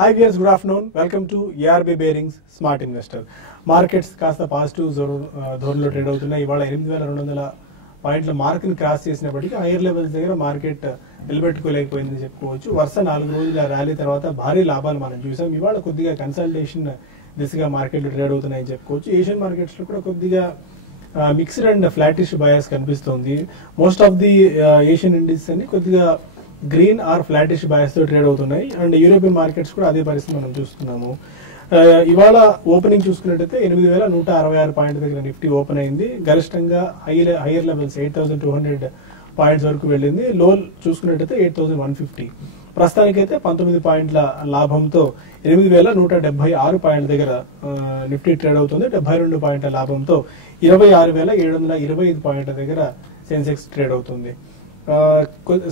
Hi viewers, good afternoon. Welcome to ARB Bearings Smart Investor. Markets కాస్త positive ధోరణిలో trade అవుతున్నాయి. ఇవాళ 8200 పాయింట్ల మార్క్ ని క్రాస్ చేసినప్పటికీ హైయర్ లెవెల్స్ దగ్గర మార్కెట్ నిలబెట్టుకోలేకపోయిందని చెప్పుకోవచ్చు. వరుస 4 రోజుల ర్యాలీ తర్వాత భారీ లాభాలు మనం చూసాం. ఇవాళ కొద్దిగా కన్సల్టేషన్ దిశగా మార్కెట్లు ట్రేడ్ అవుతున్నాయని చెప్పుకోవచ్చు. ఏషియన్ మార్కెట్స్ లో కూడా కొద్దిగా మిక్స్డ్ అండ్ ఫ్లాటిష్ బయాస్ కనిపిస్తోంది. మోస్ట్ ఆఫ్ ది ఏషియన్ ఇండిస్ అన్ని కొద్దిగా గ్రీన్ ఆర్ ఫ్లాటిష్ బయాస్ తో ట్రేడ్ అవుతున్నాయి. అండ్ యూరోపియన్ మార్కెట్స్ కూడా అదే పరిస్థితి మనం చూస్తున్నాము. ఇవాళ ఓపెనింగ్ చూసుకున్నట్టయితే 8166 పాయింట్ దగ్గర నిఫ్టీ ఓపెన్ అయింది. గరిష్టంగా హైయర్ లెవెల్స్ 8200 పాయింట్స్ వరకు వెళ్ళింది. లో చూసుకున్నట్టయితే 8150. ప్రస్తుతానికైతే 19 పాయింట్ల లాభంతో 8176 పాయింట్ల దగ్గర నిఫ్టీ ట్రేడ్ అవుతుంది. 72 పాయింట్ల లాభంతో 26725 పాయింట్ల దగ్గర సెన్సెక్స్ ట్రేడ్ అవుతుంది.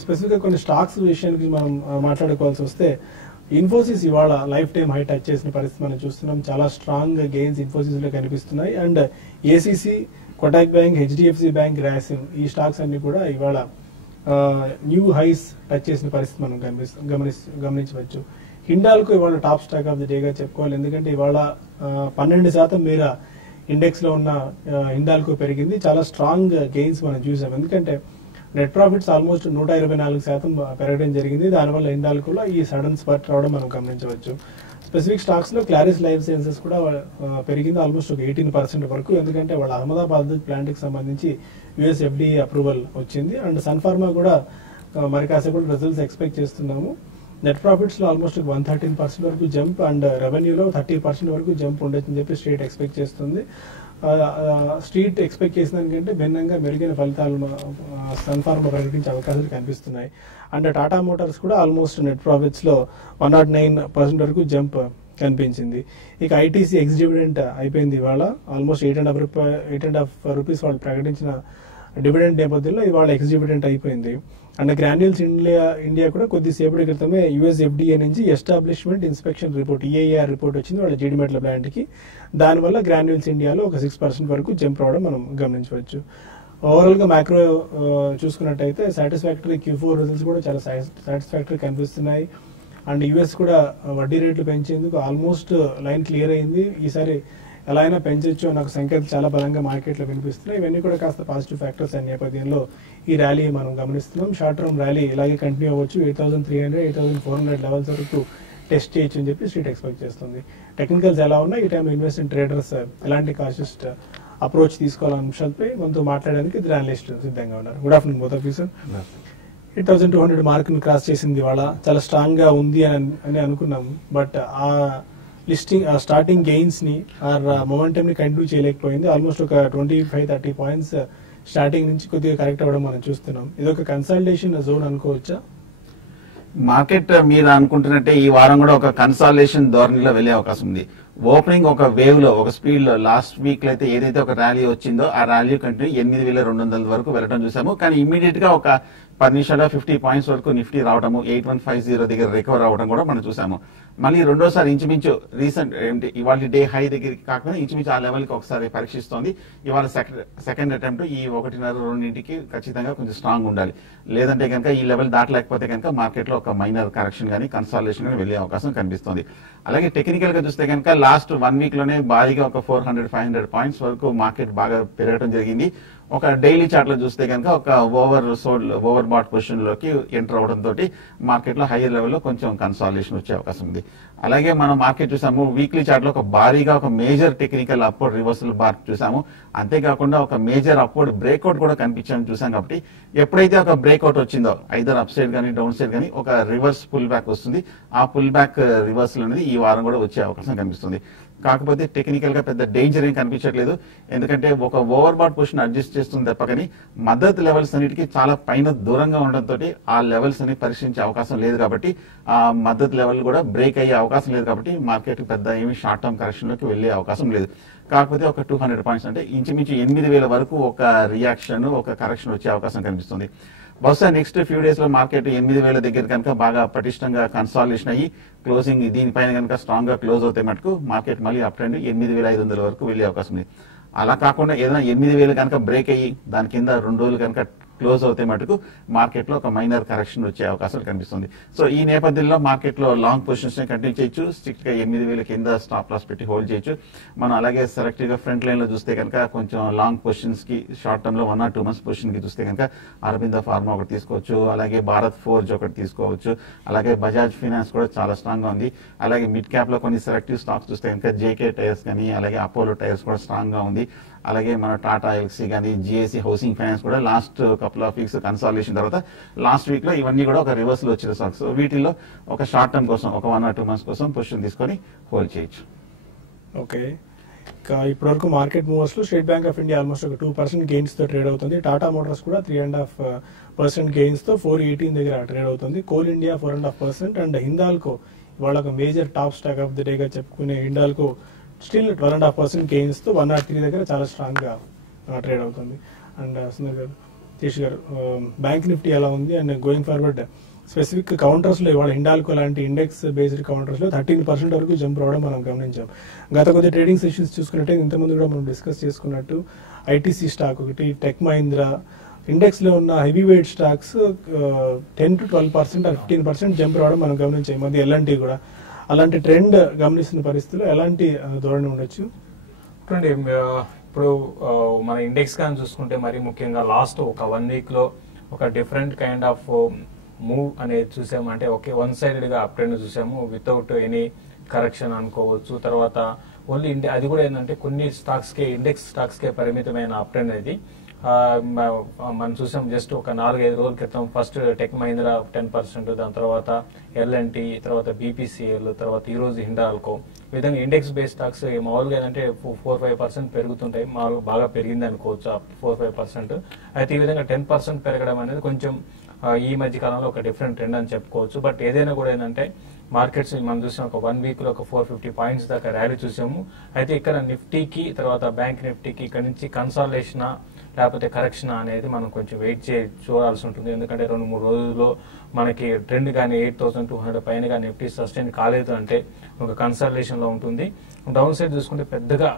స్పెసిఫిక్ గా కొన్ని స్టాక్స్ విషయానికి మనం మాట్లాడుకోవాల్సి వస్తే ఇన్ఫోసిస్ ఇవాళ లైఫ్ టైం హై టచ్ చేసిన పరిస్థితి మనం చూస్తున్నాం. చాలా స్ట్రాంగ్ గెయిన్స్ ఇన్ఫోసిస్ లో కనిపిస్తున్నాయి. And ACC, Kotak bank, HDFC bank, Grasim ఈ స్టాక్స్ అన్ని కూడా ఇవాళ న్యూ హైస్ టచ్ చేసిన పరిస్థితి మనం గమనించవచ్చు. హిండాల్కో ఇవాళ టాప్ స్టాక్ ఆఫ్ ది డేగా చెప్పుకోవాలి. ఎందుకంటే ఇవాళ 12% మేర ఇండెక్స్ లో ఉన్న హిండాల్కో పెరిగింది. చాలా స్ట్రాంగ్ గెయిన్స్ మనం చూసాం. ఎందుకంటే నెట్ ప్రాఫిట్స్ ఆల్మోస్ట్ 124% పెరగడం జరిగింది. దానివల్ల హిండాల్కోలో ఈ సడన్ స్పర్ట్ రావడం మనం గమనించవచ్చు. స్పెసిఫిక్ స్టాక్స్ లో క్లారిస్ లైఫ్ సైన్సెస్ కూడా పెరిగింది ఆల్మోస్ట్ ఒక 18% వరకు. ఎందుకంటే వాళ్ళ అహ్మదాబాద్ ప్లాంట్ కి సంబంధించి యుఎస్ ఎఫ్డిఏ అప్రూవల్ వచ్చింది. అండ్ సన్ ఫార్మా కూడా మరి కాసేపు రిజల్ట్స్ ఎక్స్పెక్ట్ చేస్తున్నాము. నెట్ ప్రాఫిట్స్ లో ఆల్మోస్ట్ 113% వరకు జంప్ అండ్ రెవెన్యూలో 30% వరకు జంప్ ఉండొచ్చని చెప్పి స్ట్రీట్ ఎక్స్పెక్ట్ చేస్తుంది. స్ట్రీట్ ఎక్స్పెక్ట్ చేసిన దానికంటే భిన్నంగా మెరుగైన ఫలితాలు సన్ ఫార్మా ప్రకటించే అవకాశాలు కనిపిస్తున్నాయి. అండ్ టాటా మోటార్స్ కూడా ఆల్మోస్ట్ నెట్ ప్రాఫిట్స్ లో 109% వరకు జంప్ కనిపించింది. ఇక ఐటీసీ ఎక్స్ డివిడెంట్ అయిపోయింది. ఇవాళ ఆల్మోస్ట్ 8.5 రూపీస్ వాళ్ళు ప్రకటించిన డివిడెంట్ నేపథ్యంలో ఇవాళ ఎక్స్ డివిడెంట్ అయిపోయింది. అండ్ గ్రాన్యూల్స్ ఇండియా కూడా కొద్దిసేపటి క్రితమే యుఎస్ ఎఫ్డిఏ నుంచి establishment inspection report EIR report వచ్చింది వాళ్ళ జీడిమెట్ల ప్లాంట్ కి. దానివల్ల గ్రాన్యూల్స్ ఇండియాలో ఒక 6% వరకు జంప్ రావడం మనం గమనించవచ్చు. ఓవరాల్ గా మ్యాక్రో చూసుకున్నట్టయితే సాటిస్ఫాక్టరీ Q4 రిజల్ట్స్ కూడా చాలా సాటిస్ఫాక్టరీ కనిపిస్తున్నాయి. అండ్ యుఎస్ కూడా వడ్డీ రేట్లు పెంచేందుకు ఆల్మోస్ట్ లైన్ క్లియర్ అయింది. ఈసారి ఎలా అయినా పెంచొచ్చు అన్న ఒక సంకేతం చాలా బలంగా మార్కెట్లో వినిపిస్తున్నాయి. ఇవన్నీ కూడా కాస్త పాజిటివ్ ఫ్యాక్టర్స్ అనే నేపథ్యంలో ఈ ర్యాలీ మనం గమనిస్తున్నాం. షార్ట్ టర్మ్ ర్యాలీ ఇలాగే కంటిన్యూ అవ్వచ్చు. 8300, 8400 లెవెల్స్ వరకు టెస్ట్ చేయొచ్చు అని చెప్పి స్ట్రీట్ ఎక్స్పెక్ట్ చేస్తుంది. టెక్నికల్స్ ఎలా ఉన్నాయి, ఈ టైంలో ఇన్వెస్ట్మెంట్ ట్రేడర్స్ ఎలాంటి కాషియస్ అప్రోచ్ తీసుకోవాలనే అంశాలపై మనతో మాట్లాడడానికి ఇద్దరు అనలిస్ట్ సిద్ధంగా ఉన్నారు. Good afternoon both of you sir. 8200 mark ని క్రాస్ చేసింది. ఇవాళ చాలా స్ట్రాంగ్ గా ఉంది అని అనుకున్నాము. బట్ ఆ లిస్టింగ్ స్టార్టింగ్ గెయిన్స్ ని మొమెంటమ్ ని కంటిన్యూ చేయలేకపోయింది. ఆల్మోస్ట్ ఒక 25-30 పాయింట్స్ స్టార్టింగ్ నుంచి కొద్దిగా కరెక్ట్ అవ్వడం మనం చూస్తున్నాం. ఇది ఒక కన్సల్టేషన్ జోన్ అనుకోవచ్చా? మార్కెట్ మీరు అనుకుంటున్నట్టే ఈ వారం కూడా ఒక కన్సాలిడేషన్ ధోరణిలో వెళ్లే అవకాశం ఉంది. ఓపెనింగ్ ఒక వేవ్ లో ఒక స్పీడ్ లో లాస్ట్ వీక్ లో అయితే ఏదైతే ఒక ర్యాలీ వచ్చిందో ఆ ర్యాలీ కంటిన్యూ 8200 వరకు వెళ్ళడం చూసాము. కానీ ఇమీడియట్ గా ఒక 10 నిమిషాల్లో 50 పాయింట్స్ వరకు నిఫ్టీ రావడము, 8150 దగ్గర రికవర్ అవ్వడం కూడా మనం చూసాము. మళ్ళీ రెండోసారి ఇంచుమించు రీసెంట్ ఏంటి ఇవాళ డే హై దగ్గరికి కాకుండా ఇంచుమించు ఆ లెవెల్ కి ఒకసారి పరీక్షిస్తోంది. ఇవాళ సెకండ్ అటెంప్ట్ ఈ 1.5-2 ఖచ్చితంగా కొంచెం స్ట్రాంగ్ ఉండాలి. లేదంటే కనుక ఈ లెవెల్ దాటలేకపోతే కనుక మార్కెట్ లో ఒక మైనర్ కరెక్షన్ కానీ కన్సాలిడేషన్ కానీ వెళ్లే అవకాశం కనిపిస్తుంది. అలాగే టెక్నికల్ గా చూస్తే కనుక లాస్ట్ 1 వీక్ లోనే భారీగా ఒక 400-500 పాయింట్స్ వరకు మార్కెట్ బాగా పెరగడం జరిగింది. ఒక డైలీ చార్ట్ లో చూస్తే కనుక ఒక ఓవర్ బాట్ పొజిషన్ లోకి ఎంటర్ అవడం తోటి మార్కెట్ లో హైయర్ లెవెల్లో కొంచెం కన్సాలిడేషన్ వచ్చే అవకాశం ఉంది. అలాగే మనం మార్కెట్ చూసాము వీక్లీ చార్ట్ లో ఒక భారీగా ఒక major technical upward reversal bar చూసాము. అంతేకాకుండా ఒక మేజర్ అప్వర్డ్ బ్రేక్అవుట్ కూడా కనిపించాలని చూసాం. కాబట్టి ఎప్పుడైతే ఒక బ్రేక్అవుట్ వచ్చిందో ఐదర్ అప్ సైడ్ కానీ డౌన్ సైడ్ కానీ ఒక రివర్స్ పుల్ బ్యాక్ వస్తుంది. ఆ పుల్ బ్యాక్ రివర్సల్ అనేది ఈ వారం కూడా వచ్చే అవకాశం కనిపిస్తుంది. కాకపోతే టెక్నికల్ గా పెద్ద డేంజర్ ఏం కనిపించట్లేదు. ఎందుకంటే ఒక ఓవర్ బాట్ పొజిషన్ అడ్జస్ట్ చేస్తుంది తప్ప కానీ మద్దతు లెవెల్స్ అన్నిటికీ చాలా పైన దూరంగా ఉండడంతో ఆ లెవెల్స్ అని పరీక్షించే అవకాశం లేదు. కాబట్టి ఆ మద్దతు లెవెల్ కూడా బ్రేక్ అయ్యే అవకాశం లేదు. కాబట్టి మార్కెట్ పెద్ద ఏమి షార్ట్ టర్మ్ కరెక్షన్ లోకి వెళ్లే అవకాశం లేదు. కాకపోతే ఒక 200 పాయింట్స్ అంటే ఇంచుమించు 8000 వరకు ఒక రియాక్షన్ ఒక కరెక్షన్ వచ్చే అవకాశం కనిపిస్తుంది. బహుశా నెక్స్ట్ ఫ్యూ డేస్ లో మార్కెట్ 8000 దగ్గర కనుక బాగా పటిష్టంగా కన్సాలిడేషన్ అయ్యి క్లోజింగ్ దీనిపైన కనుక స్ట్రాంగ్ గా క్లోజ్ అవుతే మటుకు మార్కెట్ మళ్ళీ అప్ ట్రెండ్ 8500 వరకు వెళ్లే అవకాశం ఉంది. అలా కాకుండా ఏదైనా 8000 కనుక బ్రేక్ అయ్యి దాని కింద 2 రోజులు కనుక క్లోజ్ అవుతే మటుకు మార్కెట్ లో ఒక మైనర్ కరెక్షన్ వచ్చే అవకాశాలు కనిపిస్తుంది. సో ఈ నేపథ్యంలో మార్కెట్ లో లాంగ్ పొజిషన్స్ కంటిన్యూ చేయొచ్చు. స్ట్రిక్ట్ గా 8,000 కింద స్టాప్ లాస్ పెట్టి హోల్డ్ చేయొచ్చు. మనం అలాగే సెలెక్టివ్ గా ఫ్రంట్ లైన్ లో చూస్తే కనుక కొంచెం లాంగ్ పొజిషన్స్ కి షార్ట్ టర్మ్ లో 1 or 2 months పొజిషన్ కి చూస్తే కనుక అరబిందో ఫార్మా ఒకటి తీసుకోవచ్చు, అలాగే భారత్ ఫోర్జ్ ఒకటి తీసుకోవచ్చు, అలాగే బజాజ్ ఫైనాన్స్ కూడా చాలా స్ట్రాంగ్ గా ఉంది. అలాగే మిడ్ క్యాప్ లో కొన్ని సెలెక్టివ్ స్టాక్స్ చూస్తే కనుక జేకే టైర్స్ కానీ అలాగే అపోలో టైర్స్ కూడా స్ట్రాంగ్ గా ఉంది. అలాగే మన టాటా ఎల్సీ కానీ జిఐసి హౌసింగ్ ఫైనాన్స్ కూడా last couple of weeks consolidation తర్వాత లాస్ట్ వీక్ లో ఇవన్నీ కూడా ఒక రివర్స్ లో వచ్చిన స్టాక్స్. వీటిల్లో ఒక షార్ట్ టర్మ్ కోసం ఒక 1 or 2 months కోసం పొజిషన్ తీసుకొని హోల్డ్ చేయొచ్చు. ఓకే, ఇంకా ఇప్పటివరకు మార్కెట్ మూవర్స్ లో state bank of India almost ఒక 2% గెయిన్స్ తో ట్రేడ్ అవుతుంది. టాటా మోటార్స్ కూడా 3.5% గెయిన్స్ తో 418 దగ్గర ట్రేడ్ అవుతుంది. కోల్ ఇండియా 4.5% అండ్ హిందాల్కో ఇవాళ ఒక major top stock of the day గా చెప్పుకునే హిండాల్కో స్టిల్ 12.5% గెయిన్స్ తో 103 దగ్గర చాలా స్ట్రాంగ్ గా ట్రేడ్ అవుతుంది. అండ్ సుందర్ గారు, తీష్ గారు, బ్యాంక్ నిఫ్టీ ఎలా ఉంది and going forward specific counters లో ఇవాళ హిండాల్కో లాంటి ఇండెక్స్ బేస్డ్ కౌంటర్స్ లో 13% వరకు జంప్ రావడం మనం గమనించాం. గత కొద్ది ట్రేడింగ్ సెషన్స్ చూసుకున్నట్టే ఇంతకుముందు కూడా మనం డిస్కస్ చేసుకున్నట్టు ఐటీసీ స్టాక్ ఒకటి, టెక్ మహీంద్రా ఇండెక్స్ లో ఉన్న heavy weight stocks 10 to 12% or 15% jump రావడం మనం గమనించాం. మధ్య ఎల్ఎన్టీ కూడా అలాంటి ట్రెండ్ గమనిస్తున్న పరిస్థితుల్లో ఎలాంటి ధోరణి ఉండొచ్చు? ఇప్పుడు మన ఇండెక్స్ కానీ చూసుకుంటే మరి ముఖ్యంగా లాస్ట్ ఒక 1 week లో ఒక డిఫరెంట్ కైండ్ ఆఫ్ మూవ్ అనేది చూసాము. అంటే ఒకే వన్ సైడెడ్ గా అప్ ట్రెండ్ చూసాము వితౌట్ ఎనీ కరెక్షన్ అనుకోవచ్చు. తర్వాత ఓన్లీ అది కూడా ఏంటంటే కొన్ని స్టాక్స్ కే ఇండెక్స్ స్టాక్స్ కే పరిమితమైన అప్ ట్రెండ్ అనేది మనం చూసాం. జస్ట్ ఒక 4-5 రోజుల క్రితం ఫస్ట్ టెక్ మహీంద్రా 10%, దాని తర్వాత ఎల్ఎన్టీ, తర్వాత బీపీసీఎల్, తర్వాత ఈ రోజు హిండాల్కో. ఈ విధంగా ఇండెక్స్ బేస్ స్టాక్స్ మామూలుగా ఏంటంటే 4-5% పెరుగుతుంటాయి. మామూలుగా బాగా పెరిగింది అనుకోవచ్చు 4-5%. అయితే ఈ విధంగా 10% పెరగడం అనేది కొంచెం ఈ మధ్య కాలంలో ఒక డిఫరెంట్ ట్రెండ్ అని చెప్పుకోవచ్చు. బట్ ఏదైనా కూడా ఏంటంటే మార్కెట్స్ మనం చూసిన ఒక 1 week లో ఒక 450 points దాకా ర్యాలీ చూసాము. అయితే ఇక్కడ నిఫ్టీకి తర్వాత బ్యాంక్ నిఫ్టీకి ఇక్కడ నుంచి కన్సాలిడేషన్ లేకపోతే కరెక్షన్ అనేది మనం కొంచెం వెయిట్ చూడాల్సి ఉంటుంది. ఎందుకంటే 2-3 రోజుల్లో మనకి ట్రెండ్ కానీ 8,200 పైన కానీ నిఫ్టీ సస్టైన్ కాలేదు అంటే ఒక కన్సాలిడేషన్ లో ఉంటుంది. డౌన్ సైడ్ చూసుకుంటే పెద్దగా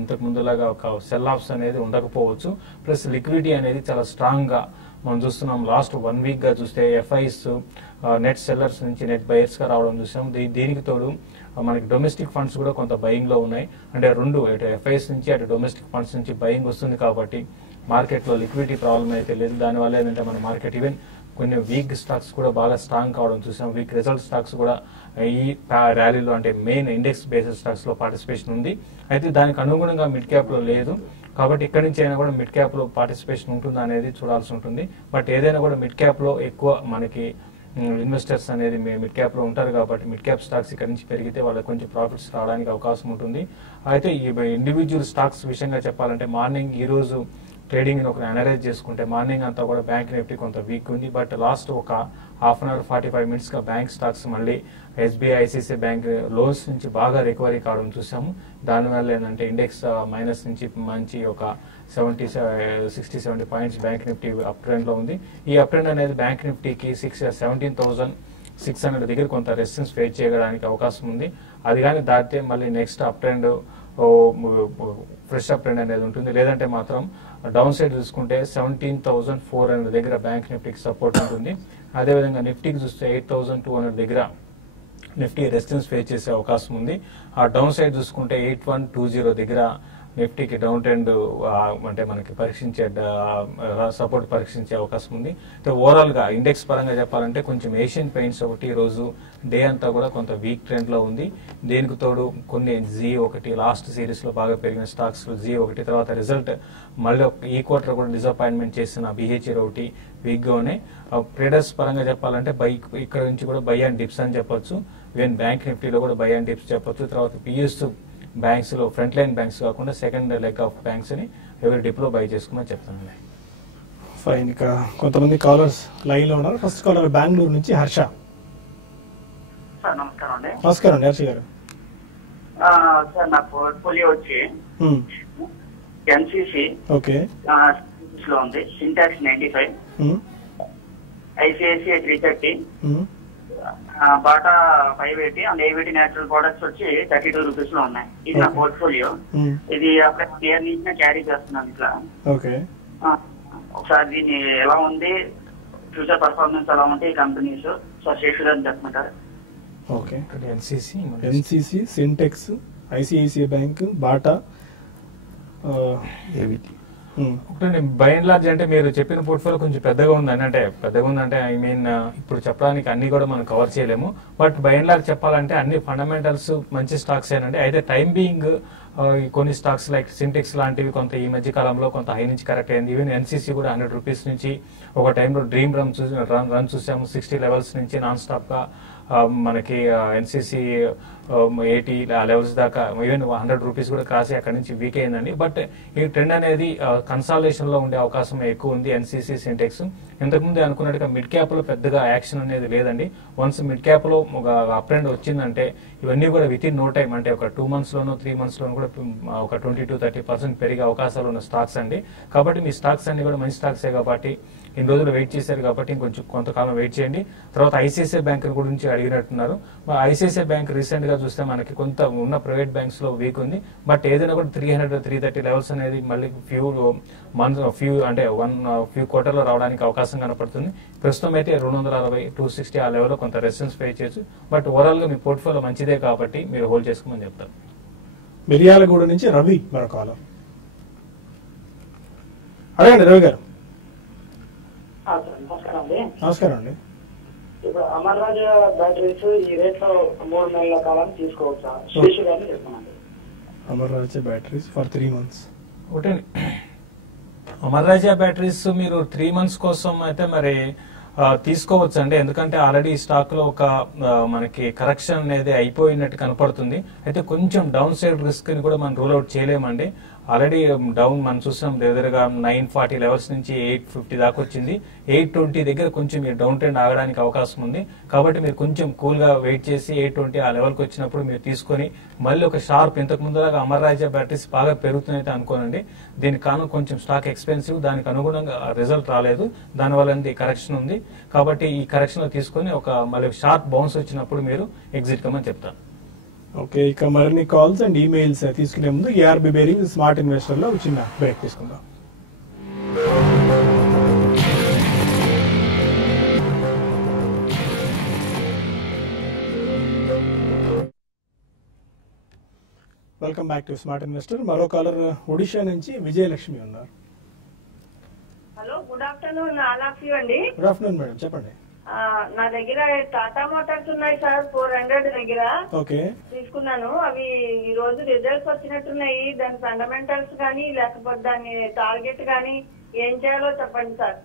ఇంతకు ముందులాగా ఒక సెల్ ఆఫ్స్ అనేది ఉండకపోవచ్చు. ప్లస్ లిక్విడిటీ అనేది చాలా స్ట్రాంగ్ గా మనం చూస్తున్నాం. లాస్ట్ 1 week గా చూస్తే ఎఫ్ఐస్ నెట్ సెల్లర్స్ నుంచి నెట్ బయర్స్ గా రావడం చూసాం. దీనికి తోడు మనకి డొమెస్టిక్ ఫండ్స్ కూడా కొంత బయింగ్ లో ఉన్నాయి. అంటే రెండు అటు ఎఫ్ఐస్ నుంచి అటు డొమెస్టిక్ ఫండ్స్ నుంచి బయింగ్ వస్తుంది కాబట్టి మార్కెట్ లో లిక్విడిటీ ప్రాబ్లం అయితే లేదు. దానివల్ల ఏంటంటే మన మార్కెట్ ఈవెన్ కొన్ని వీక్ స్టాక్స్ కూడా బాగా స్ట్రాంగ్ కావడం చూసాం. వీక్ రిజల్ట్ స్టాక్స్ కూడా ఈ ర్యాలీలో అంటే మెయిన్ ఇండెక్స్ బేస్డ్ స్టాక్స్ లో పార్టిసిపేషన్ ఉంది. అయితే దానికి అనుగుణంగా మిడ్ క్యాప్ లో లేదు కాబట్టి ఇక్కడ నుంచి అయినా కూడా మిడ్ క్యాప్ లో పార్టిసిపేషన్ ఉంటుందా అనేది చూడాల్సి ఉంటుంది. బట్ ఏదైనా కూడా మిడ్ క్యాప్ లో ఎక్కువ మనకి ఇన్వెస్టర్స్ అనేది మిడ్ క్యాప్ లో ఉంటారు కాబట్టి మిడ్ క్యాప్ స్టాక్స్ ఇక్కడ నుంచి పెరిగితే వాళ్ళకి కొంచెం ప్రాఫిట్స్ రావడానికి అవకాశం ఉంటుంది. అయితే ఈ ఇండివిజువల్ స్టాక్స్ విషయంగా చెప్పాలంటే మార్నింగ్ ఈ రోజు ట్రేడింగ్ ఒక అనలైజ్ చేసుకుంటే మార్నింగ్ అంతా కూడా బ్యాంక్ నిఫ్టీ కొంత వీక్ ఉంది. బట్ లాస్ట్ ఒక హాఫ్ అన్ అవర్ 45 minutes గా బ్యాంక్ స్టాక్స్ మళ్ళీ ఎస్బీఐ, ఐసిఐసిఐ బ్యాంక్ లోన్స్ నుంచి బాగా రికవరీ కావడం చూసాము. దానివల్ల ఏంటంటే ఇండెక్స్ మైనస్ నుంచి మంచి ఒక 60-70 points bank Nifty up trend లో ఉంది. ఈ అప్ ట్రెండ్ అనేది బ్యాంక్ నిఫ్టీకి 17,600 దగ్గర కొంత రెసిస్టెన్స్ ఫేస్ చేయడానికి అవకాశం ఉంది. అది కానీ దాటితే మళ్ళీ next up trend fresh up trend అనేది ఉంటుంది. లేదంటే మాత్రం డౌన్ సైడ్ చూసుకుంటే 17,400 దగ్గర బ్యాంక్ నిఫ్టీకి సపోర్ట్ ఉంటుంది. అదేవిధంగా నిఫ్టీకి చూస్తే 8,200 దగ్గర నిఫ్టీ రెసిస్టెన్స్ ఫేస్ చేసే అవకాశం ఉంది. ఆ డౌన్ సైడ్ చూసుకుంటే 8,120 దగ్గర నిఫ్టీకి డౌన్ ట్రెండ్ అంటే మనకి సపోర్ట్ పరీక్షించే అవకాశం ఉంది. ఓవరాల్ గా ఇండెక్స్ పరంగా చెప్పాలంటే కొంచెం ఏషియన్ పెయింట్స్ ఒకటి రోజు డే అంతా కూడా కొంత వీక్ ట్రెండ్ లో ఉంది. దీనికి తోడు కొన్ని G1 లాస్ట్ సిరీస్ లో బాగా పెరిగిన స్టాక్స్ G1 తర్వాత రిజల్ట్ మళ్ళీ ఈ క్వార్టర్ కూడా డిసప్పాయింట్మెంట్ చేసిన BHR ఒకటి వీక్ గా ఉన్నాయి. ట్రేడర్స్ పరంగా చెప్పాలంటే ఇక్కడ నుంచి కూడా బై అండ్ డిప్స్ అని చెప్పొచ్చు. ఈవెన్ బ్యాంక్ నిఫ్టీలో కూడా బై అండ్ డిప్స్ చెప్పొచ్చు. తర్వాత పిఎస్ బ్యాంక్స్ లో ఫ్రంట్ లైన్ బ్యాంక్స్ కాకుండా సెకండ్ లెగ్ ఆఫ్ బ్యాంక్స్ ని ఎవరి డిప్లో బై చేసుకోమని చెప్తాను. ఫైన్. ఇక కొంతమంది కాలర్స్ లైన్ లో ఉన్నారు. ఫస్ట్ కాలర్ బెంగళూరు నుంచి హర్ష. నమస్కారం అండి. నమస్కారం హర్ష గారు. సార్ నా పోర్ట్ఫోలియో వచ్చి ఎన్సిసి ఓకే లో ఉంది, syntax 95, ICICI 330, Bata 580 and ఏవిటీ natural products వచ్చి 32 రూపీస్ లో ఉన్నాయి. ఇది నా పోర్ట్ఫోలియో. ఇది అప్పుడే క్లియర్ నుంచి క్యారీ చేస్తున్నాను ఇట్లా. ఒకసారి దీన్ని ఎలా ఉంది, ఫ్యూచర్ పర్ఫార్మెన్స్ ఎలా ఉంటాయి ఈ కంపెనీస్ సార్ శేషు గారిని చెప్పమంటారు. Okay, NCC, NCC, Syntex, ICICI bank, Bata, ఏవిటి. ఒకటి బై అండ్ లార్జ్ అంటే మీరు చెప్పిన పోర్ట్ఫోలియో కొంచెం పెద్దగా ఉందని, అంటే పెద్దగా ఉందంటే ఐ మీన్ ఇప్పుడు చెప్పడానికి అన్ని కూడా మనం కవర్ చేయలేము. బట్ బై అండ్ లార్జ్ చెప్పాలంటే అన్ని ఫండమెంటల్స్ మంచి స్టాక్స్ ఏనండి. అయితే టైం బీయింగ్ కొన్ని స్టాక్స్ లైక్ సింటెక్స్ లాంటివి కొంత ఈ మధ్య కాలంలో కొంత హై నుంచి కరెక్ట్ అయింది. ఈవెన్ ఎన్సీసీ కూడా 100 రూపీస్ నుంచి ఒక టైంలో డ్రీమ్ రన్ చూసాము. 60 లెవెల్స్ నుంచి నాన్ స్టాప్ గా మనకి ఎన్సీసీ 80 లెవెల్స్ దాకా, ఈవెన్ 100 రూపీస్ కూడా క్రాస్ అక్కడి నుంచి వీక్ అయిందండి. బట్ ఈ ట్రెండ్ అనేది కన్సాలిడేషన్ లో ఉండే అవకాశం ఎక్కువ ఉంది ఎన్సీసీ, సింటెక్స్. ఇంతకుముందు అనుకున్నట్టుగా మిడ్ క్యాప్ లో పెద్దగా యాక్షన్ అనేది లేదండి. వన్స్ మిడ్ క్యాప్ లో ఒక అప్ ట్రెండ్ వచ్చిందంటే ఇవన్నీ కూడా విత్ ఇన్ నో టైం, అంటే ఒక 2 months లోనో 3 months లోనో కూడా ఒక 20-30% పెరిగే అవకాశాలు ఉన్న స్టాక్స్ అండి. కాబట్టి మీ స్టాక్స్ అన్ని కూడా మంచి స్టాక్సే కాబట్టి ఇన్ని రోజులు వెయిట్ చేశారు కాబట్టి ఇంకొంచెం కొంతకాలం వెయిట్ చేయండి. తర్వాత ఐసిఐసిఐ బ్యాంక్ గురించి అడిగినట్టున్నారు. ఐసిఐసిఐ బ్యాంక్ రీసెంట్ గా చూస్తే మనకి కొంత ఉన్న ప్రైవేట్ బ్యాంక్స్ లో వీక్ ఉంది. బట్ ఏదైనా కూడా 300-330 లెవెల్స్ అనేది మళ్ళీ ఫ్యూ క్వార్టర్ లో రావడానికి అవకాశం కనపడుతుంది. ప్రస్తుతం అయితే 260-260 ఆ లెవెల్లో కొంత రెసిస్టెన్స్ ఫేస్ చేయొచ్చు. బట్ ఓవరాల్ గా మీ పోర్ట్ఫోలియో మంచిదే కాబట్టి మీరు హోల్డ్ చేసుకోమని చెప్తారు. మిర్యాలగూడ నుంచి రవి మరొక కాలం. అడగండి రవి గారు. నమస్కారం అండి. నమస్కారం అండి. ఇప్పుడు అమర్ రాజా బ్యాటరీస్ ఈ రేట్ లో 3 నెలల కాలం తీసుకోవచ్చా? శేషు గారిని చెప్తున్నాను. అమర్ రాజా బ్యాటరీస్ ఫర్ 3 months. ఒకటే అమర్ రాజా బ్యాటరీస్ మీరు 3 months కోసం అయితే మరి తీసుకోవచ్చు అండి. ఎందుకంటే ఆల్రెడీ స్టాక్ లో ఒక మనకి కరెక్షన్ అనేది అయిపోయినట్టు కనపడుతుంది. అయితే కొంచెం డౌన్ సైడ్ రిస్క్ ని కూడా మనం రూల్ అవుట్ చేయలేమండి. ఆల్రెడీ డౌన్ మనం చూసాం దగ్గరగా 940 లెవెల్స్ నుంచి 850 దాకా వచ్చింది. 820 దగ్గర కొంచెం మీరు డౌన్ ట్రెండ్ ఆగడానికి అవకాశం ఉంది. కాబట్టి మీరు కొంచెం కూల్ గా వెయిట్ చేసి 820 ఆ లెవెల్కి వచ్చినప్పుడు మీరు తీసుకొని మళ్ళీ ఒక షార్ప్, ఇంతకు ముందులాగా అమర్ రాజా బ్యాటరీస్ బాగా పెరుగుతున్నాయితే అనుకోనండి. దీనికి కారణం కొంచెం స్టాక్ ఎక్స్పెన్సివ్, దానికి అనుగుణంగా రిజల్ట్ రాలేదు, దానివల్ల కరెక్షన్ ఉంది. కాబట్టి ఈ కరెక్షన్ లో తీసుకొని ఒక మళ్ళీ షార్ప్ బౌన్స్ వచ్చినప్పుడు మీరు ఎగ్జిట్ కమని చెప్తాను. ఓకే, ఇక మరిన్ని కాల్స్ అండ్ ఈమెయిల్స్ తీసుకునే ముందు ఏఆర్బి బేరింగ్ స్మార్ట్ ఇన్వెస్టర్ లో చిన్న బ్రేక్ తీసుకుందాం. Welcome back to smart investor. మరో కాలర్ ఒడిషా నుంచి విజయలక్ష్మి ఉన్నారు. Hello, good afternoon all of you అండి. గుడ్ ఆఫ్టర్నూన్ మేడం, చెప్పండి. నా దగ్గర టాటా మోటార్స్ ఉన్నాయి సార్, 400 దగ్గర ఓకే, తీసుకున్నాను. అవి ఈ రోజు రిజల్ట్స్ వచ్చినట్టున్నాయి. దాని ఫండమెంటల్స్ కానీ లేకపోతే దాని టార్గెట్ కానీ ఏం చేయాలో చెప్పండి సార్.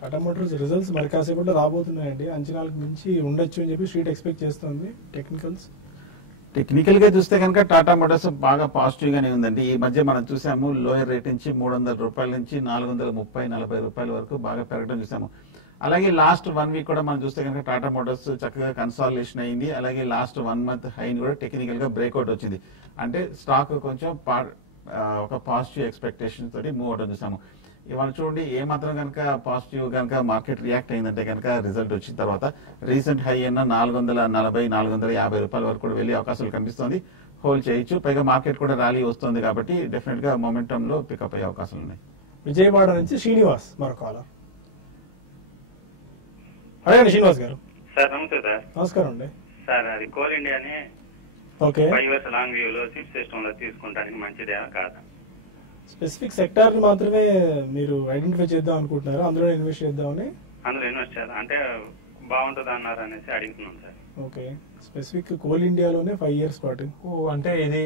టాటా మోటార్స్ రిజల్ట్స్ మరి కాసేపు రాబోతున్నాయండి. అంచనాలకు మించి ఉండొచ్చు అని చెప్పి స్ట్రీట్ ఎక్స్పెక్ట్ చేస్తుంది. టెక్నికల్ గా చూస్తే కనుక టాటా మోటార్స్ బాగా పాజిటివ్ గానే ఉందండి. ఈ మధ్య మనం చూసాము లోయర్ రేట్ నుంచి 300 రూపాయల నుంచి 430-40 రూపాయల వరకు బాగా పెరగడం చూసాము. అలాగే లాస్ట్ 1 week కూడా మనం చూస్తే కనుక టాటా మోటార్స్ చక్కగా కన్సాలిడేషన్ అయింది. అలాగే లాస్ట్ 1 month హైని కూడా టెక్నికల్ గా బ్రేక్అవుట్ వచ్చింది. అంటే స్టాక్ కొంచెం ఒక పాజిటివ్ ఎక్స్పెక్టేషన్ తోటి మూవ్ అవడం చూసాము. ఇవాళ చూడండి ఏమాత్రం కనుక పాజిటివ్ కనుక మార్కెట్ రియాక్ట్ అయిందంటే కనుక రిజల్ట్ వచ్చిన తర్వాత రీసెంట్ హై అయిన 440-450 రూపాయల వరకు కూడా వెళ్ళే అవకాశాలు కనిపిస్తుంది. హోల్డ్ చేయొచ్చు. పైగా మార్కెట్ కూడా ర్యాలీ వస్తుంది కాబట్టి డెఫినెట్ గా మొమెంటమ్ లో పికప్ అయ్యే అవకాశాలు ఉన్నాయి. విజయవాడ నుంచి శ్రీనివాస్ మరో కాలర్. అడగండి శ్రీనివాస్ గారు. సార్ నమస్తే సార్. నమస్కారం అండి. సార్ అది కోల్ ఇండియాని ఓకే 5 years లాంగ్ వ్యూ లో సిప్ సిస్టమ్ లో తీసుకుంటానికి మంచిదే కాదా? స్పెసిఫిక్ సెక్టార్ మాత్రమే మీరు ఐడెంటిఫై చేద్దాం అనుకుంటున్నారు, అందులో ఇన్వెస్ట్ చేద్దామని? అందులో ఇన్వెస్ట్ చేద్దాం అంటే బాగుంటుంది అన్నారు అనేసి అడుగుతున్నాం సార్. ఓకే, స్పెసిఫిక్ కోల్ ఇండియాలోనే 5 years పాటు. అంటే ఇది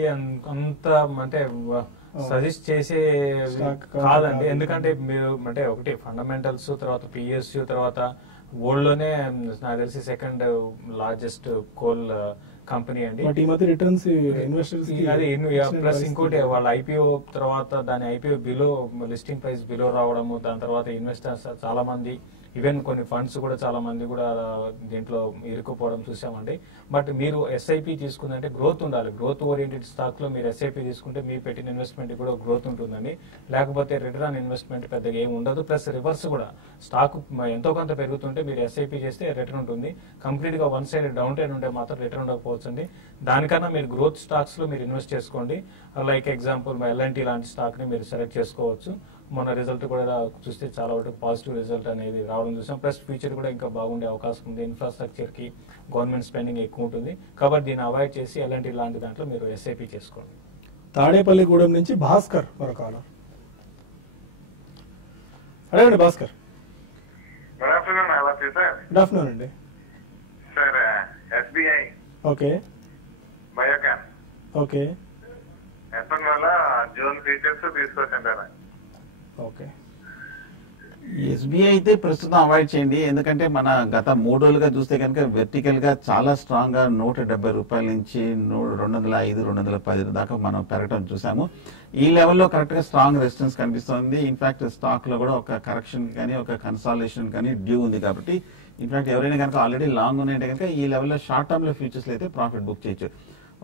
అంత అంటే సజెస్ట్ చేసే కాదండి. ఎందుకంటే మీరు అంటే ఒకటి ఫండమెంటల్స్, తర్వాత పిఎస్యు, తర్వాత వరల్డ్ లోనే నాకు తెలిసి 2nd largest కోల్ కంపెనీ అండి. ఈ మధ్య రిటర్న్స్ ఇన్వెస్టర్స్ ప్లస్ ఇంకోటి వాళ్ళ ఐపీఓ తర్వాత దాని IPO below listing price below రావడము, దాని తర్వాత ఇన్వెస్టర్స్ చాలా మంది ఈవెన్ కొన్ని ఫండ్స్ కూడా చాలా మంది కూడా దీంట్లో ఇరుక్కుపోవడం చూసామండి. బట్ మీరు ఎస్ఐపి తీసుకుందంటే గ్రోత్ ఉండాలి. గ్రోత్ ఓరియంటెడ్ స్టాక్ లో మీరు ఎస్ఐపి తీసుకుంటే మీ పెట్టిన ఇన్వెస్ట్మెంట్ కూడా గ్రోత్ ఉంటుందండి. లేకపోతే రిటర్న్ ఆన్ ఇన్వెస్ట్మెంట్ పెద్దగా ఏమి ఉండదు. ప్లస్ రివర్స్ కూడా స్టాక్ ఎంతో కొంత పెరుగుతుంటే మీరు ఎస్ఐపి చేస్తే రిటర్న్ ఉంటుంది. కంప్లీట్ గా వన్ సైడ్ డౌన్ ట్రెండ్ ఉంటే మాత్రం రిటర్న్ ఉండకపోవచ్చు అండి. దానికన్నా మీరు గ్రోత్ స్టాక్స్ లో మీరు ఇన్వెస్ట్ చేసుకోండి. లైక్ ఎగ్జాంపుల్ ఎల్ఎన్టీ లాంటి స్టాక్ ని మీరు సెలెక్ట్ చేసుకోవచ్చు. మన రిజల్ట్ కూడా చూస్తే చాలా వరకు పాజిటివ్ రిజల్ట్ అనేది రావడం చూసాం. ప్లస్ ఫ్యూచర్ కూడా ఇంకా బాగుండే అవకాశం ఉంది. ఇన్ఫ్రాస్ట్రక్చర్ కి గవర్నమెంట్ స్పెండింగ్ ఎక్కువ ఉంటుంది కాబట్టి దీన్ని అవాయిడ్ చేసి ఇలాంటి దాంట్లో మీరు ఎస్ఐపి చేసుకోండి. తాడేపల్లిగూడెం నుంచి భాస్కర్ మరొక కాలర్. అడగండి భాస్కర్. గుడ్ ఆఫ్టర్నూన్ అలర్జీ సార్. గుడ్ ఆఫ్టర్నూన్ అండి. Sir SBI okay Biocon okay ఎప్పటి వల్ల జూన్ ఫీచర్స్ తీసుకొచ్చింటారా? ఓకే ఎస్బీఐ అయితే ప్రస్తుతం అవాయిడ్ చేయండి. ఎందుకంటే మన గత 3 రోజులుగా చూస్తే కనుక వెర్టికల్ గా చాలా స్ట్రాంగ్ గా 170 రూపాయల నుంచి 205, 210 దాకా మనం పెరగడం చూసాము. ఈ లెవెల్లో కరెక్ట్ గా స్ట్రాంగ్ రెసిస్టెన్స్ కనిపిస్తుంది. ఇన్ఫాక్ట్ స్టాక్ లో కూడా ఒక కరెక్షన్ కానీ ఒక కన్సాలిడేషన్ కానీ డ్యూ ఉంది. కాబట్టి ఇన్ఫాక్ట్ ఎవరైనా కనుక ఆల్రెడీ లాంగ్ ఉన్నాయంటే కనుక ఈ లెవెల్లో షార్ట్ టర్మ్ లో ఫ్యూచర్స్ అయితే ప్రాఫిట్ బుక్ చేయొచ్చు.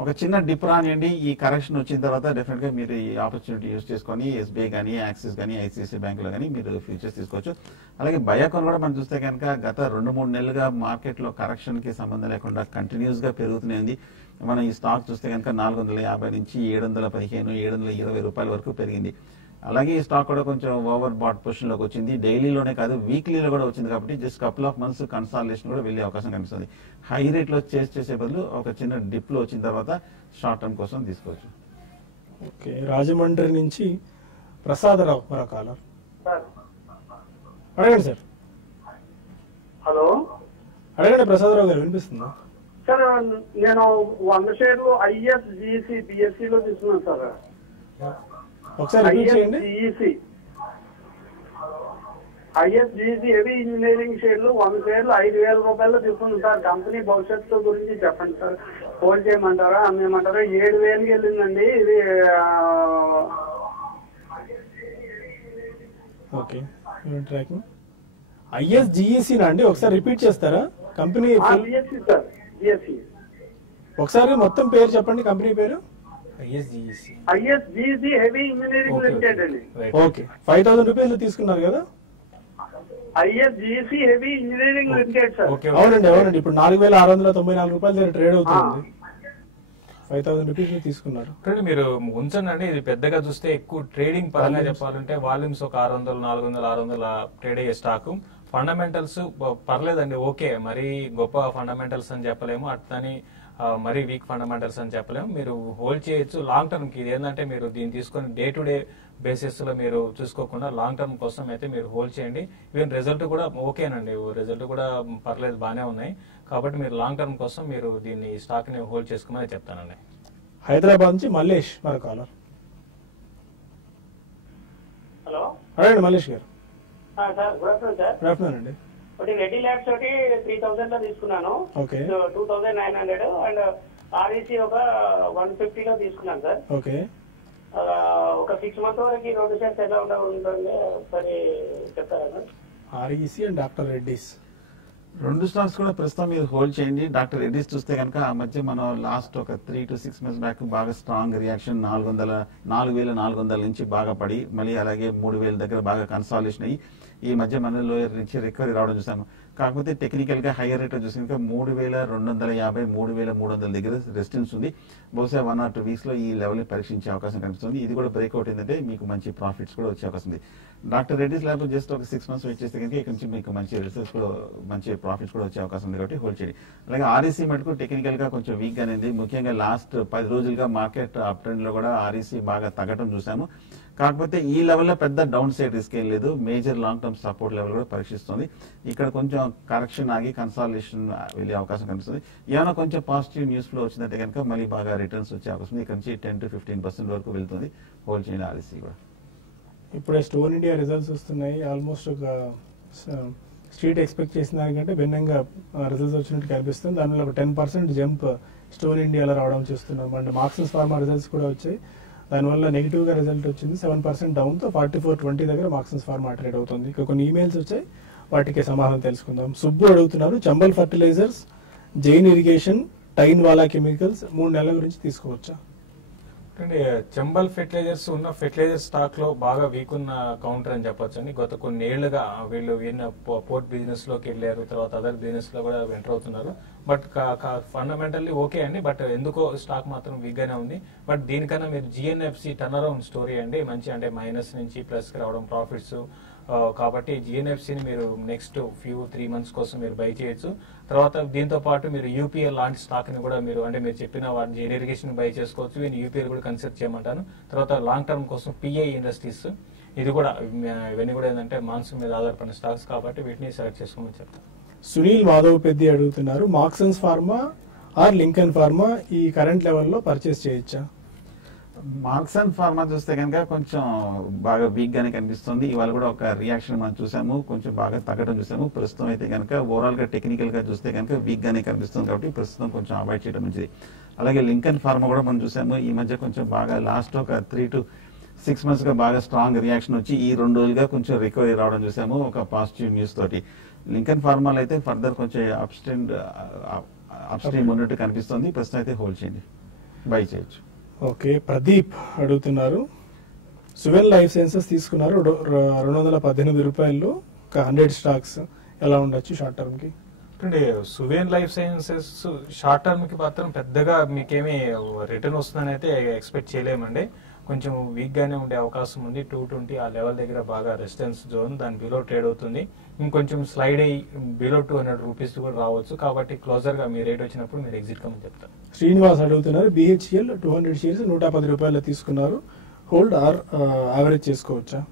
ఒక చిన్న డిప్ రానియండి, ఈ కరెక్షన్ వచ్చిన తర్వాత డెఫినెట్ గా మీరు ఈ ఆపర్చునిటీ యూజ్ చేసుకొని ఎస్బీఐ కానీ యాక్సిస్ కానీ ఐసిఐసిఐ బ్యాంక్ లో కానీ మీరు ఫ్యూచర్స్ తీసుకోవచ్చు. అలాగే బయోకాన్ కూడా మనం చూస్తే కనుక గత 2-3 నెలలుగా మార్కెట్ లో కరెక్షన్ కి సంబంధం లేకుండా కంటిన్యూస్ గా పెరుగుతూనే ఉంది. మనం ఈ స్టాక్ చూస్తే కనుక 450 నుంచి 715, 720 రూపాయల వరకు పెరిగింది. అలాగే ఈ స్టాక్ కూడా కొంచెం ఓవర్ బాట్ పొజిషన్ లోకి వచ్చింది. డైలీలోనే కాదు వీక్లీలో కూడా వచ్చింది. కాబట్టి just couple of months consolidation కూడా వెళ్ళే అవకాశం కనిపిస్తుంది. హై రేట్ లో చేసే బదులు ఒక చిన్న డిప్ లో వచ్చిన తర్వాత షార్ట్ టర్మ్ కోసం తీసుకోవచ్చు. ఓకే రాజమండ్రి నుంచి ప్రసాదరావు మరో కాలర్. అడగండి సార్. హలో అడగండి ప్రసాదరావు గారు, వినిపిస్తుందా? సార్ నేను 100 షేర్లు ఐఎస్జిసి బిఎస్సి లో తీసుకున్నాను సార్. ఒకసారి రిపీట్ చేయండి. ఐఎస్జిసి హెవీ ఇంజనీరింగ్ షేర్లు 100 షేర్లు 5,000 రూపాయలు తీసుకున్నాను సార్. కంపెనీ భవిష్యత్తు గురించి చెప్పండి సార్. హోల్డ్ చేయమంటారా అమ్మేయమంటారా? 7,000కి వెళ్ళిందండి ఇది. ఓకే ట్రాకింగ్ ఐఎస్జిఈసి అండి, ఒకసారి రిపీట్ చేస్తారా? Company BSc sir, BSc. ఒకసారి మొత్తం పేరు చెప్పండి, కంపెనీ పేరు. ఐఎస్జిసి హెవీ ఇంజనీరింగ్ లిమిటెడ్ అండి. ఓకే 5,000 రూపీస్ తీసుకున్నారు కదా? ఐఎస్జిసి హెవీ ఇంజనీరింగ్ లిమిటెడ్ సార్. అవునండి అవునండి. ఇప్పుడు 4,694 రూపాయల దగ్గర ట్రేడ్ అవుతుంది. 5,000 రూపీస్ తీసుకున్నారు. మీరు ఉంచండి. ఇది పెద్దగా చూస్తే ఎక్కువ ట్రేడింగ్ పరంగా చెప్పాలంటే వాల్యూమ్స్ ఒక 600, 400, 600 ట్రేడ్ అయ్యే స్టాక్. ఫండమెంటల్స్ పర్లేదండి, ఓకే. మరి గొప్ప ఫండమెంటల్స్ అని చెప్పలేము, అట్లని మరీ వీక్ ఫండమెంటల్స్ అని చెప్పలేము. మీరు హోల్డ్ చేయొచ్చు లాంగ్ టర్మ్ కి. ఇది ఏంటంటే మీరు దీన్ని తీసుకొని డే టు డే బేసిస్ లో మీరు చూసుకోకుండా లాంగ్ టర్మ్ కోసం అయితే మీరు హోల్డ్ చేయండి. ఈవెన్ రిజల్ట్ కూడా ఓకేనండి, రిజల్ట్ కూడా పర్లేదు, బాగానే ఉన్నాయి. కాబట్టి మీరు లాంగ్ టర్మ్ కోసం మీరు దీన్ని స్టాక్ ని హోల్డ్ చేసుకోమని చెప్తానండి. హైదరాబాద్ నుంచి మల్లేష్ మరో కాలర్. హలో అడగండి మల్లేష్ గారు. Sir good afternoon sir. Good afternoon అండి. ఒకటి రెడ్డి ల్యాబ్స్ ఒకటి 3,000 లో తీసుకున్నాను. ఓకే 2,900 అండ్ ఆర్ఈసీ ఒక 150 లో తీసుకున్నాను సార్. ఓకే ఒక 6 మంత్స్ వరకు 2 షేర్స్ ఎలా ఉంటుంది ఒకసారి చెప్తారా? REC and doctor Reddy's 2 stocks కూడా ప్రస్తుతం మీరు హోల్డ్ చేయండి. డాక్టర్ రెడ్డిస్ చూస్తే కనుక ఆ మధ్య మనం లాస్ట్ ఒక 3 to 6 months బ్యాక్ బాగా స్ట్రాంగ్ రియాక్షన్ 4,400 నుంచి బాగా పడి మళ్ళీ అలాగే 3,000 దగ్గర బాగా కన్సాలిడేషన్ అయ్యి ఈ మధ్య మన లోయర్ నుంచి రికవరీ రావడం చూసాము. కాకపోతే టెక్నికల్ గా హైయర్ రేట్ చూసి కనుక 3,250, 3,300 దగ్గర రెసిస్టెన్స్ ఉంది. బహుశా 1 or 2 weeks లో ఈ లెవెల్ పరీక్షించే అవకాశం కనిపిస్తుంది. ఇది కూడా బ్రేక్అవుట్ ఏంటంటే మీకు మంచి ప్రాఫిట్స్ కూడా వచ్చే అవకాశం ఉంది. డాక్టర్ రెడ్డిస్ ల్యాబ్ జస్ట్ ఒక 6 months వెయిట్ చేస్తే కనుక ఇక్కడ నుంచి మీకు మంచి రిజల్ట్స్ కూడా మంచి ప్రాఫిట్స్ కూడా వచ్చే అవకాశం ఉంది. కాబట్టి హోల్డ్ చేయండి. అలాగే ఆర్ఈసీ మటుకు టెక్నికల్ గా కొంచెం వీక్ గా అనేది, ముఖ్యంగా లాస్ట్ 10 రోజులుగా మార్కెట్ అప్ ట్రెండ్ లో కూడా ఆర్ఈసీ బాగా తగ్గడం చూసాము. కాకపోతే ఈ లెవెల్లో పెద్ద డౌన్ సైడ్ రిస్క్ ఏం లేదు. Major long term support level కూడా పరీక్షిస్తుంది. ఇక్కడ కొంచెం కరెక్షన్ ఆగి కన్సాలిడేషన్ వెళ్ళే అవకాశం కనిపిస్తుంది. ఏమైనా కొంచెం పాజిటివ్ న్యూస్ ఫ్లో వచ్చిందంటే కనుక మళ్ళీ బాగా రిటర్న్స్ వచ్చే అవకాశం ఉంది. ఇక్కడ నుంచి 10 to 15% వరకు వెళ్తుంది. హోల్డ్ చేయండి ఆర్ఈసీ కూడా. ఇప్పుడే స్టోన్ ఇండియా రిజల్ట్స్ వస్తున్నాయి. ఆల్మోస్ట్ ఒక స్ట్రీట్ ఎక్స్పెక్ట్ చేసిన దానికంటే భిన్నంగా రిజల్ట్స్ వచ్చినట్టు కనిపిస్తుంది. దానివల్ల ఒక 10% జంప్ స్టోన్ ఇండియాలో రావడం చూస్తున్నాం. అండ్ మార్క్సెస్ ఫార్మా రిజల్ట్స్ కూడా వచ్చాయి. దానివల్ల నెగిటివ్ గా రిజల్ట్ వచ్చింది. 7% డౌన్ తో 44.20 దగ్గర మార్క్సెస్ ఫార్మా ట్రేడ్ అవుతుంది. ఇక్కడ కొన్ని ఈమెయిల్స్ వచ్చాయి, వాటికి సమాధానం తెలుసుకుందాం. సుబ్బు అడుగుతున్నారు, చంబల్ ఫర్టిలైజర్స్, జైన్ ఇరిగేషన్, టైన్ వాలా కెమికల్స్ 3 నెలల గురించి తీసుకోవచ్చా? చంబల్ ఫెర్టిలైజర్స్ ఉన్న ఫెర్టిలైజర్ స్టాక్ లో బాగా వీక్ ఉన్న కౌంటర్ అని చెప్పొచ్చు అండి. గత కొన్ని ఏళ్లుగా వీళ్ళు పోర్ట్ బిజినెస్ లోకి వెళ్ళారు, తర్వాత అదర్ బిజినెస్ లో కూడా ఎంటర్ అవుతున్నారు. బట్ ఫండమెంటల్లీ ఓకే అండి, బట్ ఎందుకో స్టాక్ మాత్రం వీక్ గానే ఉంది. బట్ దీనికన్నా మీరు జిఎన్ఎఫ్సి టర్న్ అరౌండ్ స్టోరీ అండి, మంచి అంటే మైనస్ నుంచి ప్లస్ కి రావడం ప్రాఫిట్స్. కాబట్టి జిఎన్ఎఫ్సిని మీరు నెక్స్ట్ 3 months కోసం మీరు బై చేయొచ్చు. తర్వాత దీంతో పాటు మీరు యూపీఎల్ లాంటి స్టాక్ ని కూడా మీరు అంటే మీరు చెప్పిన వాటి ఇరిగేషన్ బై చేసుకోవచ్చు. యూపీఎల్ కూడా కన్సిడర్ చేయమంటాను. తర్వాత లాంగ్ టర్మ్ కోసం పిఐ ఇండస్ట్రీస్, ఇది కూడా ఇవన్నీ కూడా ఏంటంటే మాన్సూన్ మీద ఆధారపడిన స్టాక్స్ కాబట్టి వీటిని సెలెక్ట్ చేసుకోమని చెప్తాను. సునీల్ మాధవ్ పెద్ది అడుగుతున్నారు, Marksans pharma or Lincoln pharma ఈ కరెంట్ లెవెల్లో పర్చేస్ చేయొచ్చా? మార్క్సన్ ఫార్మా చూస్తే కనుక కొంచెం బాగా వీక్ గానే కనిపిస్తుంది. ఇవాళ కూడా ఒక రియాక్షన్ మనం చూసాము, కొంచెం బాగా తగ్గడం చూసాము. ప్రస్తుతం అయితే కనుక ఓవరాల్ గా టెక్నికల్ గా చూస్తే కనుక వీక్ గానే కనిపిస్తుంది, కాబట్టి ప్రస్తుతం కొంచెం అవాయిడ్ చేయడం మంచిది. అలాగే లింకన్ ఫార్మా కూడా మనం చూసాము, ఈ మధ్య కొంచెం బాగా లాస్ట్ ఒక 3 to 6 months గా బాగా స్ట్రాంగ్ రియాక్షన్ వచ్చి ఈ 2 రోజులుగా కొంచెం రికవరీ రావడం చూసాము ఒక పాజిటివ్ న్యూస్ తోటి. లింకన్ ఫార్మాలో అయితే ఫర్దర్ కొంచెం అప్స్ట్రీమ్ ఉన్నట్టు కనిపిస్తుంది. ప్రస్తుతం అయితే హోల్డ్ చేయండి, బై చేయొచ్చు. ఓకే, ప్రదీప్ అడుగుతున్నారు, సువెన్ లైఫ్ సైన్సెస్ తీసుకున్నారు 218 రూపాయలు, ఒక 100 స్టాక్స్ ఎలా ఉండొచ్చు షార్ట్ టర్మ్ కి? అంటే Suven life sciences short term కి మాత్రం పెద్దగా మీకేమీ రిటర్న్ వస్తుందని అయితే ఎక్స్పెక్ట్ చేయలేమండి. కొంచెం వీక్ గానే ఉండే అవకాశం ఉంది. 220 ఆ లెవెల్ దగ్గర బాగా రెసిస్టెన్స్ జోన్, దాని బిలో ట్రేడ్ అవుతుంది. ఇంకొంచెం స్లైడ్ అయ్యి బిలో 200 రూపీస్ కూడా రావచ్చు. కాబట్టి క్లోజర్ గా మీ రేట్ వచ్చినప్పుడు మీరు ఎగ్జిట్ కమని చెప్తారు. శ్రీనివాస్ అడుగుతున్నారు, బిహెచ్ఎల్ 200 షేర్స్ 110 రూపాయలు తీసుకున్నారు, హోల్డ్ ఆర్ యావరేజ్ చేసుకోవచ్చా?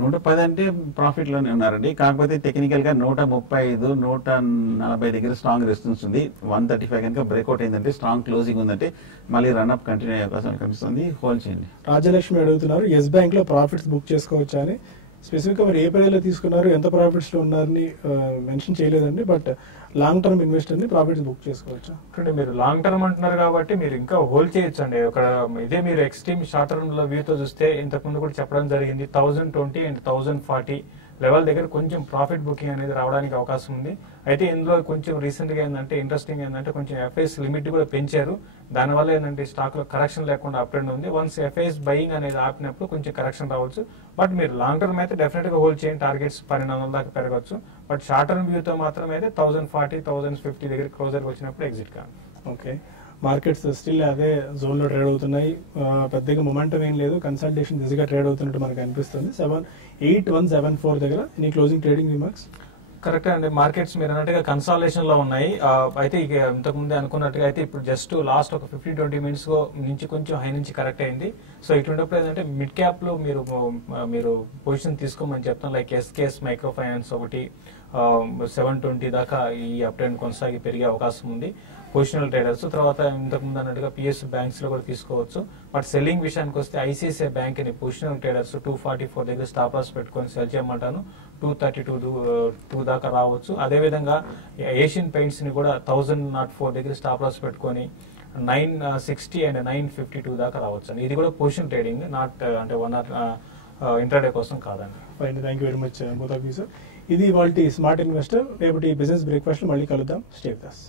110 అంటే ప్రాఫిట్ లోనే ఉన్నారండి. కాకపోతే టెక్నికల్ గా 135, 140 దగ్గర స్ట్రాంగ్ రెసిస్టెన్స్ ఉంది. 135 కనుక బ్రేక్అవుట్ అయిందంటే, స్ట్రాంగ్ క్లోజింగ్ ఉందంటే మళ్ళీ రన్అప్ కంటిన్యూ అయ్యే అవకాశం కనిపిస్తుంది. హోల్డ్ చేయండి. రాజలక్ష్మి అడుగుతున్నారు, ఎస్ బ్యాంక్ లో ప్రాఫిట్స్ బుక్ చేసుకోవచ్చా అని. స్పెసిఫిక్ గా మరి ఏ ప్రైస్ లో తీసుకున్నారు, ఎంత ప్రాఫిట్స్ లో ఉన్నారని మెన్షన్ చేయలేదండి. బట్ లాంగ్ టర్మ్ ఇన్వెస్టర్ ని ప్రాఫిట్స్ బుక్ చేసుకోవచ్చా? అంటే మీరు లాంగ్ టర్మ్ అంటున్నారు కాబట్టి మీరు ఇంకా హోల్డ్ చేయొచ్చు అండి. ఇక్కడ ఇదే మీరు ఎక్స్ట్రీమ్ షార్ట్ టర్మ్ లో వ్యూతో చూస్తే ఇంతకుముందు కూడా చెప్పడం జరిగింది, 1020 and 1040 లెవెల్ దగ్గర కొంచెం ప్రాఫిట్ బుకింగ్ అనేది రావడానికి అవకాశం ఉంది. అయితే ఇందులో కొంచెం రీసెంట్ గా ఏంటంటే ఇంట్రెస్టింగ్ ఏంటంటే కొంచెం ఎఫ్ఐఎస్ లిమిట్ కూడా పెంచారు. దానివల్ల ఏంటంటే స్టాక్ లో కరెక్షన్ లేకుండా అప్ ట్రెండ్ ఉంది. వన్స్ ఎఫ్ఐఎస్ బయింగ్ అనేది ఆపినప్పుడు కొంచెం కరెక్షన్ రావచ్చు. బట్ మీరు లాంగ్ టర్మ్ అయితే డెఫినెట్ గా హోల్డ్ చేయండి, టార్గెట్స్ 1200 దాకా పెరగచ్చు. బట్ షార్ట్ టర్మ్ వ్యూతో మాత్రం అయితే 1040, 1050 దగ్గర క్లోజర్ వచ్చినప్పుడు ఎగ్జిట్ కాదు. ఓకే, మార్కెట్స్ స్టిల్ అదే జోన్ లో ట్రేడ్ అవుతున్నాయి. పెద్దగా మొమెంటం ఏం లేదు, కన్సల్టేషన్ దిశగా ట్రేడ్ అవుతున్నట్టు మనకు అనిపిస్తుంది. 8174 దగ్గర. Any closing trading remarks? Correct అండి, మార్కెట్స్ మీరు అన్నట్టుగా కన్సాలేషన్ లో ఉన్నాయి. అయితే ఇక ఇంతకు ముందే అనుకున్నట్టుగా అయితే ఇప్పుడు జస్ట్ లాస్ట్ ఒక 15-20 minutes నుంచి కొంచెం హై నుంచి కరెక్ట్ అయింది. సో ఇటువంటిప్పుడు ఏంటంటే మిడ్ క్యాప్ లో మీరు పొజిషన్ తీసుకోమని చెప్తాం. లైక్ ఎస్కేఎస్ మైక్రో ఫైనాన్స్ ఒకటి 720 దాకా ఈ అప్ ట్రెండ్ కొనసాగి పెరిగే అవకాశం ఉంది. పొజిషనల్ ట్రేడర్స్ తర్వాత ఇంతకు ముందు అన్నట్టుగా పిఎస్ బ్యాంక్స్ లో కూడా తీసుకోవచ్చు. బట్ సెల్లింగ్ విషయానికి వస్తే ఐసిఐసిఐ బ్యాంక్ ని పొజిషనల్ ట్రేడర్స్ 244 దగ్గర స్టాప్ లాస్ పెట్టుకొని సెల్ చేయమంటాను. 232 దాకా రావచ్చు. అదేవిధంగా ఏషియన్ పెయింట్స్ ని కూడా 1004 దగ్గర స్టాప్ లాస్ పెట్టుకొని 960 and 952 దాకా రావచ్చు. ఇది కూడా పొజిషన్ ట్రేడింగ్, నాట్ అంటే 1 hour ఇంట్రాడే కోసం కాదండి. Fine, thank you very much both of you sir. ఇది ఇవాల్టి స్మార్ట్ ఇన్వెస్టర్. రేపటి బిజినెస్ బ్రేక్ఫాస్ట్ మళ్ళీ కలుద్దాం. Stay with us.